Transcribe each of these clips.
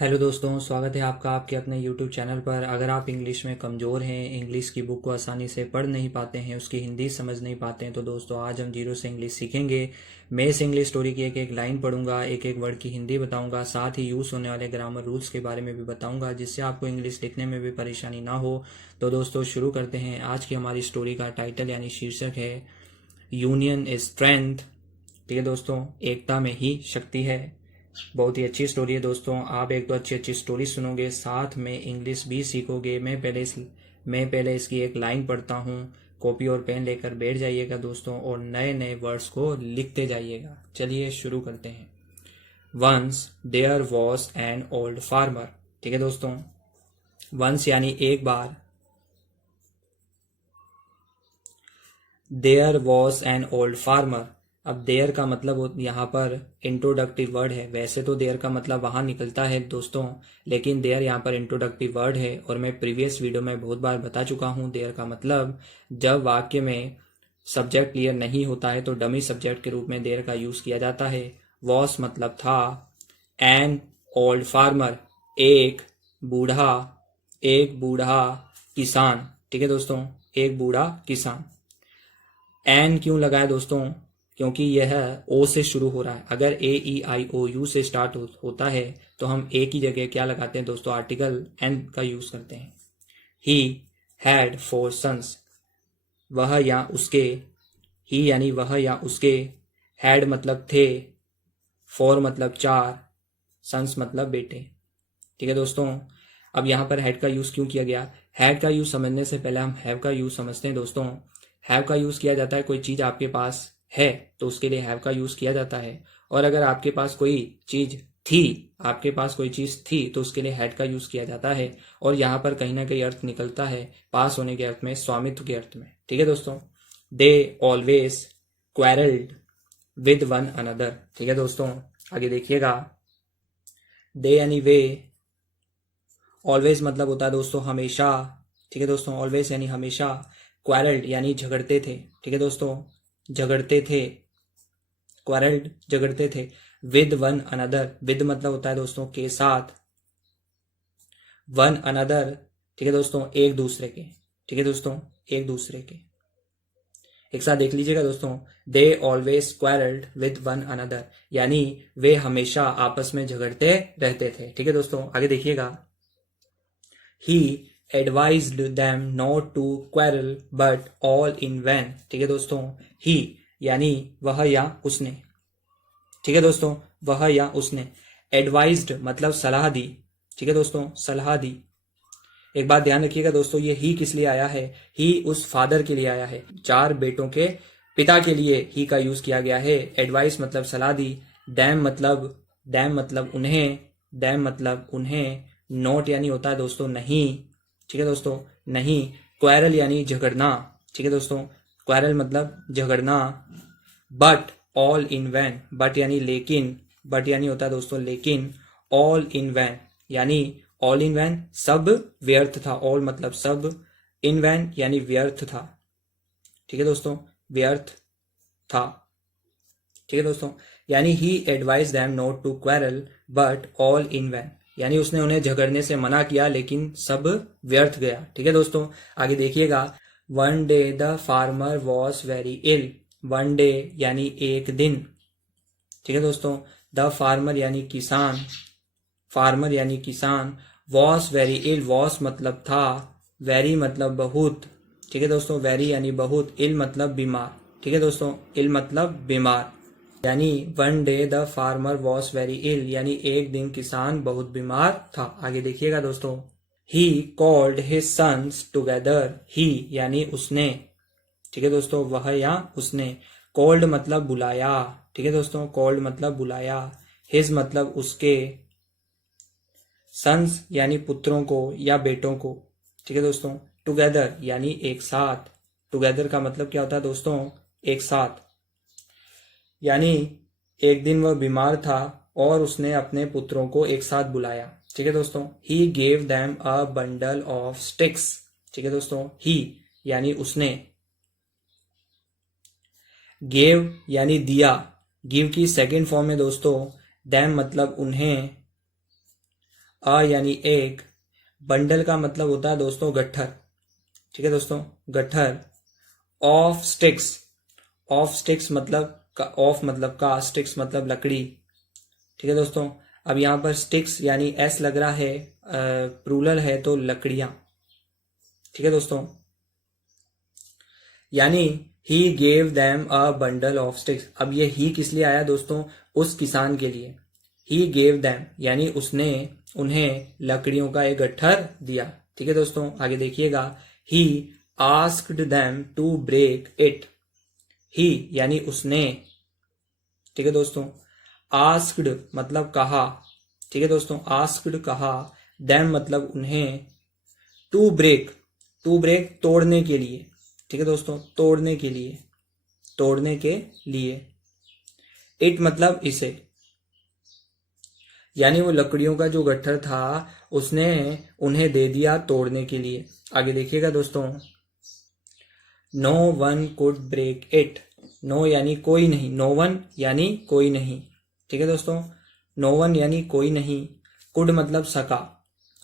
Hello दोस्तों, स्वागत है आपका आपके अपने यूट्यूब चैनल पर। अगर आप इंग्लिश में कमज़ोर हैं, इंग्लिश की बुक को आसानी से पढ़ नहीं पाते हैं, उसकी हिंदी समझ नहीं पाते हैं, तो दोस्तों आज हम जीरो से इंग्लिश सीखेंगे। मैं इस इंग्लिश स्टोरी की एक एक लाइन पढ़ूंगा, एक एक वर्ड की हिंदी बताऊंगा, साथ ही यूज़ होने वाले ग्रामर रूल्स के बारे में भी बताऊंगा, जिससे आपको इंग्लिश लिखने में भी परेशानी ना हो। तो दोस्तों शुरू करते हैं। आज की हमारी स्टोरी का टाइटल यानी शीर्षक है यूनियन इज स्ट्रेंथ। ठीक है दोस्तों, एकता में ही शक्ति है। बहुत ही अच्छी स्टोरी है दोस्तों। आप एक दो अच्छी अच्छी स्टोरी सुनोगे, साथ में इंग्लिश भी सीखोगे। मैं पहले इसकी एक लाइन पढ़ता हूँ। कॉपी और पेन लेकर बैठ जाइएगा दोस्तों, और नए नए वर्ड्स को लिखते जाइएगा। चलिए शुरू करते हैं। Once there was an old farmer. ठीक है दोस्तों, वंस यानी एक बार, there was an old farmer. अब देयर का मतलब यहाँ पर इंट्रोडक्टिव वर्ड है। वैसे तो देयर का मतलब वहां निकलता है दोस्तों, लेकिन देयर यहाँ पर इंट्रोडक्टिव वर्ड है, और मैं प्रीवियस वीडियो में बहुत बार बता चुका हूँ देयर का मतलब जब वाक्य में सब्जेक्ट क्लियर नहीं होता है तो डमी सब्जेक्ट के रूप में देयर का यूज किया जाता है। वॉस मतलब था, एन ओल्ड फार्मर बूढ़ा एक बूढ़ा किसान। ठीक है दोस्तों, एक बूढ़ा किसान। एन क्यों लगाया दोस्तों? क्योंकि यह ओ से शुरू हो रहा है। अगर AEIOU से स्टार्ट होता है तो हम ए की जगह क्या लगाते हैं दोस्तों? आर्टिकल एन का यूज करते हैं। He had 4 sons. वह या उसके, ही यानी वह या उसके, हैड मतलब थे, 4 मतलब 4, सन्स मतलब बेटे। ठीक है दोस्तों, अब यहाँ पर हैड का यूज क्यों किया गया? हैड का यूज समझने से पहले हम हैव का यूज समझते हैं दोस्तों। हैव का यूज किया जाता है कोई चीज आपके पास है तो उसके लिए हैव का यूज किया जाता है, और अगर आपके पास कोई चीज थी तो उसके लिए हैड का यूज किया जाता है। और यहाँ पर कहीं ना कहीं अर्थ निकलता है पास होने के अर्थ में, स्वामित्व के अर्थ में। ठीक है दोस्तों, they always quarrelled with one another. ठीक है दोस्तों, आगे देखिएगा। दे यानी वे, ऑलवेज मतलब होता है दोस्तों हमेशा। ठीक है दोस्तों, ऑलवेज यानी हमेशा। क्वारल्ड यानी झगड़ते थे। ठीक है दोस्तों, झगड़ते थे, क्वारल्ड झगड़ते थे। विद वन अनदर, विद मतलब होता है दोस्तों के साथ, वन अनदर। ठीक है दोस्तों, एक दूसरे के। ठीक है दोस्तों, एक दूसरे के। एक साथ देख लीजिएगा दोस्तों। They always quarrelled with one another, यानी वे हमेशा आपस में झगड़ते रहते थे। ठीक है दोस्तों, आगे देखिएगा। ही advised them not to quarrel but all in vain। ठीक है दोस्तों, ही यानी वह या उसने। ठीक है दोस्तों, वह या उसने। एडवाइज्ड मतलब सलाह दी। ठीक है दोस्तों, सलाह दी। एक बात ध्यान रखिएगा दोस्तों, ये ही किस लिए आया है? ही उस फादर के लिए आया है, 4 बेटों के पिता के लिए ही का यूज किया गया है। एडवाइस मतलब सलाह दी। डैम मतलब उन्हें। नोट यानी होता है दोस्तों नहीं। ठीक है दोस्तों, नहीं। क्वेरल यानी झगड़ना। ठीक है दोस्तों, क्वेरल मतलब झगड़ना। But all in vain, but यानी लेकिन, बट यानी होता है दोस्तों लेकिन। ऑल इन वैन यानी ऑल इन वैन सब व्यर्थ था। ऑल मतलब सब, इन वैन यानी व्यर्थ था। ठीक है दोस्तों, व्यर्थ था। ठीक है दोस्तों, यानी he advise them not to quarrel but all in vain, यानी उसने उन्हें झगड़ने से मना किया लेकिन सब व्यर्थ गया। ठीक है दोस्तों, आगे देखिएगा। One day the farmer was very ill. One day यानी एक दिन। ठीक है दोस्तों, द फार्मर यानी किसान, फार्मर यानी किसान। वॉज वेरी इल, वॉज मतलब था, वेरी मतलब बहुत। ठीक है दोस्तों, वेरी यानी बहुत, इल मतलब बीमार। ठीक है दोस्तों, इल मतलब बीमार। यानी one day the farmer was very ill, यानी एक दिन किसान बहुत बीमार था। आगे देखिएगा दोस्तों। He called his sons together. He यानी उसने। ठीक है दोस्तों, वह या उसने। कॉल्ड मतलब बुलाया। ठीक है दोस्तों, कॉल्ड मतलब बुलाया। हिज मतलब उसके। सन्स यानी पुत्रों को या बेटों को। ठीक है दोस्तों, टुगेदर यानी एक साथ। टुगेदर का मतलब क्या होता है दोस्तों? एक साथ। यानी एक दिन वह बीमार था और उसने अपने पुत्रों को एक साथ बुलाया। ठीक है दोस्तों, he gave them a bundle of sticks. ठीक है दोस्तों, ही यानी उसने। गेव यानी दिया। गिव की सेकेंड फॉर्म में दोस्तों दैम मतलब उन्हें, अ यानी एक, बंडल का मतलब होता है दोस्तों गट्ठर, ठीक है दोस्तों, गट्ठर, ऑफ स्टिक्स, ऑफ स्टिक्स मतलब का, ऑफ मतलब का, स्टिक्स मतलब लकड़ी, ठीक है दोस्तों। अब यहाँ पर स्टिक्स यानी एस लग रहा है, प्लूरल है तो लकड़ियां, ठीक है दोस्तों। यानी he gave them a bundle of sticks. अब ये ही किस लिए आया दोस्तों, उस किसान के लिए। ही गेव दैम यानी उसने उन्हें लकड़ियों का एक गट्ठर दिया, ठीक है दोस्तों। आगे देखिएगा, he asked them to break it. He यानी उसने, ठीक है दोस्तों। आस्क्ड मतलब कहा, ठीक है दोस्तों, आस्क्ड कहा, दैम मतलब उन्हें, टू ब्रेक, टू ब्रेक तोड़ने के लिए, ठीक है दोस्तों, तोड़ने के लिए, तोड़ने के लिए, इट मतलब इसे, यानी वो लकड़ियों का जो गट्ठर था उसने उन्हें दे दिया तोड़ने के लिए। आगे देखिएगा दोस्तों, no one could break it. No यानी कोई नहीं, नो वन यानी कोई नहीं, ठीक है दोस्तों। नो वन यानी कोई नहीं, कुड मतलब सका।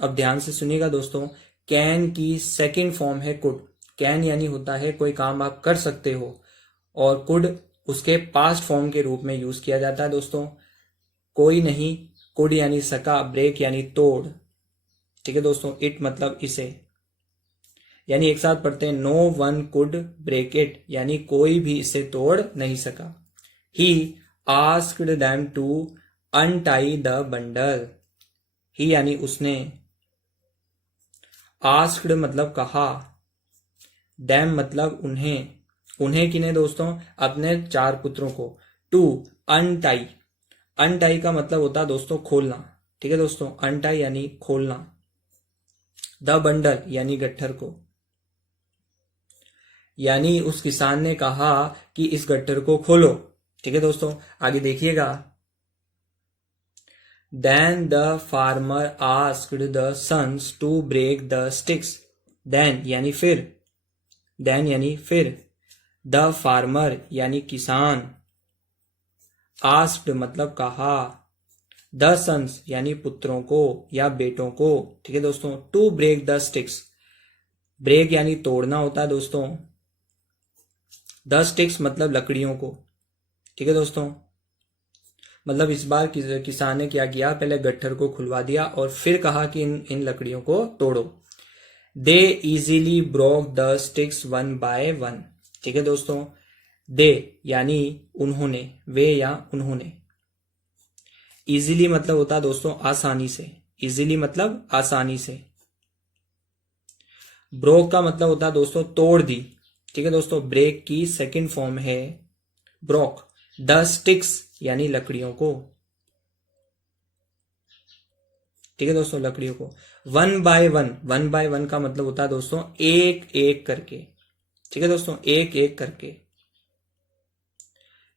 अब ध्यान से सुनिएगा दोस्तों, कैन की सेकंड फॉर्म है कुड। कैन यानी होता है कोई काम आप कर सकते हो, और कुड उसके पास्ट फॉर्म के रूप में यूज किया जाता है दोस्तों। कोई नहीं, कुड यानी सका, ब्रेक यानी तोड़, ठीक है दोस्तों, इट मतलब इसे। यानी एक साथ पढ़ते हैं, no one could break it, यानी कोई भी इसे तोड़ नहीं सका। He asked them to untie the bundle. He यानी उसने, आस्क्ड मतलब कहा, दैम मतलब उन्हें, उन्हें किन्हें दोस्तों, अपने चार पुत्रों को, टू अनटाई। अनटाई का मतलब होता है दोस्तों खोलना, ठीक है दोस्तों, अनटाई यानी खोलना, द बंडल यानी गट्ठर को। यानी उस किसान ने कहा कि इस गट्ठर को खोलो, ठीक है दोस्तों। आगे देखिएगा, then the farmer asked the sons to break the sticks. Then यानी फिर, देन यानी फिर, द फार्मर यानी किसान, आस्क्ड मतलब कहा, द सन्स यानी पुत्रों को या बेटों को, ठीक है दोस्तों, to break the sticks. Break यानी तोड़ना होता है दोस्तों, द स्टिक्स मतलब लकड़ियों को, ठीक है दोस्तों। मतलब इस बार किसान ने क्या किया, पहले गट्ठर को खुलवा दिया और फिर कहा कि इन लकड़ियों को तोड़ो। दे easily broke the sticks one by one, ठीक है दोस्तों। दे यानी उन्होंने, वे या उन्होंने। इजीली मतलब होता है दोस्तों आसानी से, इजीली मतलब आसानी से। ब्रोक का मतलब होता है दोस्तों तोड़ दी, ठीक है दोस्तों। ब्रेक की सेकंड फॉर्म है ब्रोक। द स्टिक्स यानी लकड़ियों को, ठीक है दोस्तों, लकड़ियों को। One by one, one by one का मतलब होता है दोस्तों एक एक करके, ठीक है दोस्तों, एक एक करके।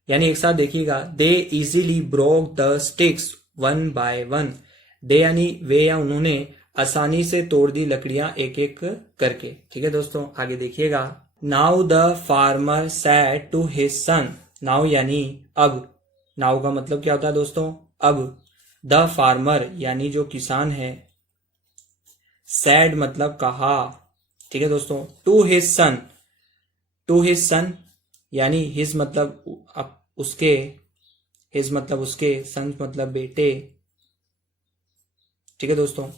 यानी एक साथ देखिएगा, they easily broke the sticks one by one. They यानी वे या उन्होंने आसानी से तोड़ दी लकड़ियां एक एक करके, ठीक है दोस्तों। आगे देखिएगा, now the farmer said to his son. Now यानी अब, नाउ का मतलब क्या होता है दोस्तों, अब। द फार्मर यानी जो किसान है, सैड मतलब कहा, ठीक है दोस्तों, to his son, to his son यानी हिज मतलब उसके, हिज मतलब उसके, सन मतलब बेटे, ठीक है दोस्तों।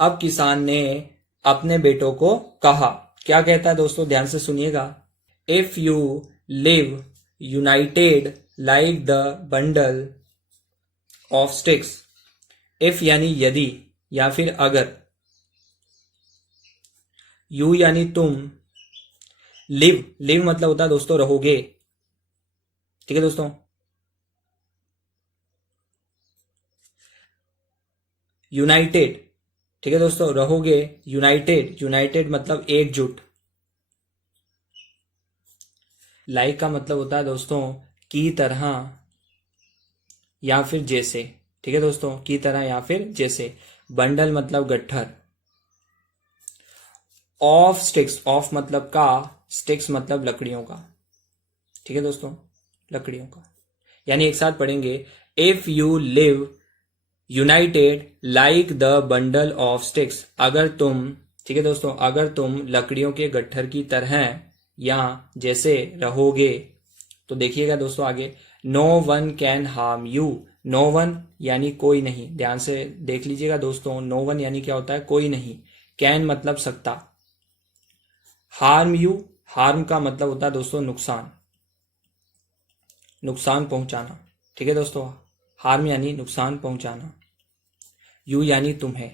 अब किसान ने अपने बेटों को कहा, क्या कहता है दोस्तों, ध्यान से सुनिएगा, if you live united like the bundle of sticks. If यानी यदि या फिर अगर, यू यानी तुम, लिव, लिव मतलब होता है दोस्तों रहोगे, ठीक है दोस्तों। यूनाइटेड, ठीक है दोस्तों, रहोगे, यूनाइटेड, यूनाइटेड मतलब एकजुट। लाइक का मतलब होता है दोस्तों की तरह या फिर जैसे, ठीक है दोस्तों, की तरह या फिर जैसे। बंडल मतलब गट्ठर। ऑफ स्टिक्स, ऑफ मतलब का, स्टिक्स मतलब लकड़ियों का, ठीक है दोस्तों, लकड़ियों का। यानी एक साथ पढ़ेंगे, if you live united like the bundle of sticks, अगर तुम, ठीक है दोस्तों, अगर तुम लकड़ियों के गट्ठर की तरह या जैसे रहोगे, तो देखिएगा दोस्तों आगे, no one can harm you, no one यानी कोई नहीं, ध्यान से देख लीजिएगा दोस्तों, नो वन यानी क्या होता है, कोई नहीं, कैन मतलब सकता, हार्म यू, हार्म का मतलब होता है दोस्तों नुकसान, नुकसान पहुंचाना, ठीक है दोस्तों, हार्म यानी नुकसान पहुंचाना, यू यानी तुम्हें।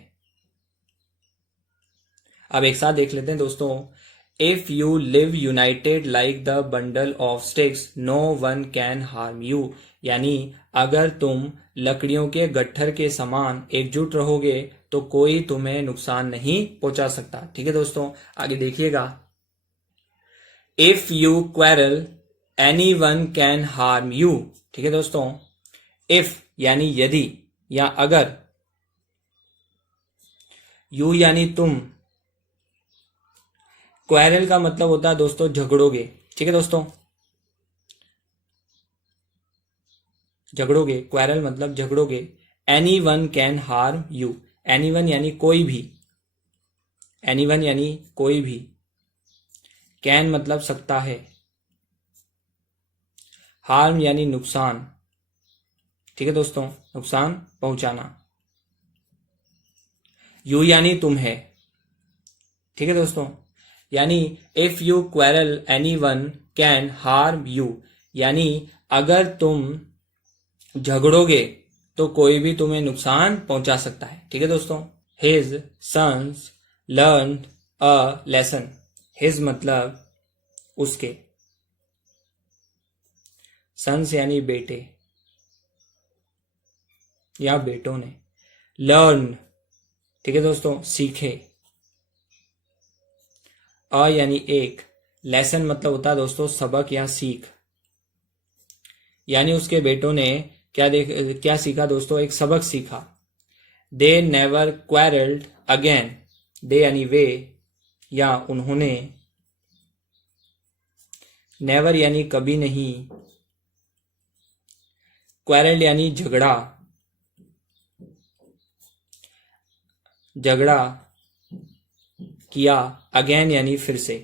अब एक साथ देख लेते हैं दोस्तों, if you live united like the bundle of sticks no one can harm you, यानी अगर तुम लकड़ियों के गट्ठर के समान एकजुट रहोगे तो कोई तुम्हें नुकसान नहीं पहुंचा सकता, ठीक है दोस्तों। आगे देखिएगा, if you quarrel any one can harm you, ठीक है दोस्तों, इफ यानी यदि या अगर, यू यानी तुम, क्वेरल का मतलब होता है दोस्तों झगड़ोगे, ठीक है दोस्तों, झगड़ोगे, क्वेरल मतलब झगड़ोगे, anyone can harm you, anyone यानी कोई भी, एनी वन यानी कोई भी, कैन मतलब सकता है, हार्म यानी नुकसान, ठीक है दोस्तों, नुकसान पहुंचाना, यू यानी तुम है, ठीक है दोस्तों, यानी if you quarrel any one can harm you, यानी अगर तुम झगड़ोगे तो कोई भी तुम्हें नुकसान पहुंचा सकता है, ठीक है दोस्तों। His sons learn a lesson, his मतलब उसके, सन्स यानी बेटे या बेटों ने, लर्न, ठीक है दोस्तों, सीखे, अ यानी एक, लेसन मतलब होता है दोस्तों सबक या सीख, यानी उसके बेटों ने क्या सीखा दोस्तों, एक सबक सीखा। दे नेवर क्वेरल्ड अगेन, दे यानी वे या उन्होंने, नेवर यानी कभी नहीं, क्वेरल्ड यानी झगड़ा, झगड़ा किया, अगेन यानी फिर से,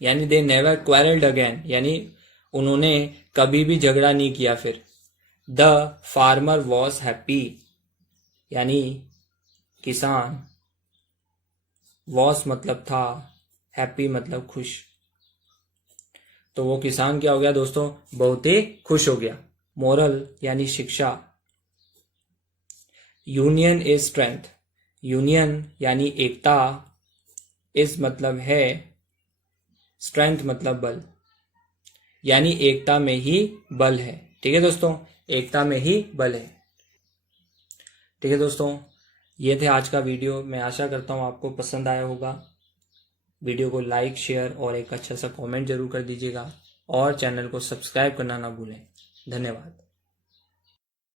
यानी दे नेवर क्वेरल्ड अगेन, यानी उन्होंने कभी भी झगड़ा नहीं किया फिर। द फार्मर वॉज हैप्पी, यानी किसान, वॉज मतलब था, हैप्पी मतलब खुश, तो वो किसान क्या हो गया दोस्तों, बहुत ही खुश हो गया। मोरल यानी शिक्षा, यूनियन इज स्ट्रेंथ, यूनियन यानी एकता, इज मतलब है, स्ट्रेंथ मतलब बल, यानी एकता में ही बल है, ठीक है दोस्तों, एकता में ही बल है, ठीक है दोस्तों। ये थे आज का वीडियो, मैं आशा करता हूँ आपको पसंद आया होगा। वीडियो को लाइक, शेयर और एक अच्छा सा कमेंट जरूर कर दीजिएगा और चैनल को सब्सक्राइब करना ना भूलें। धन्यवाद।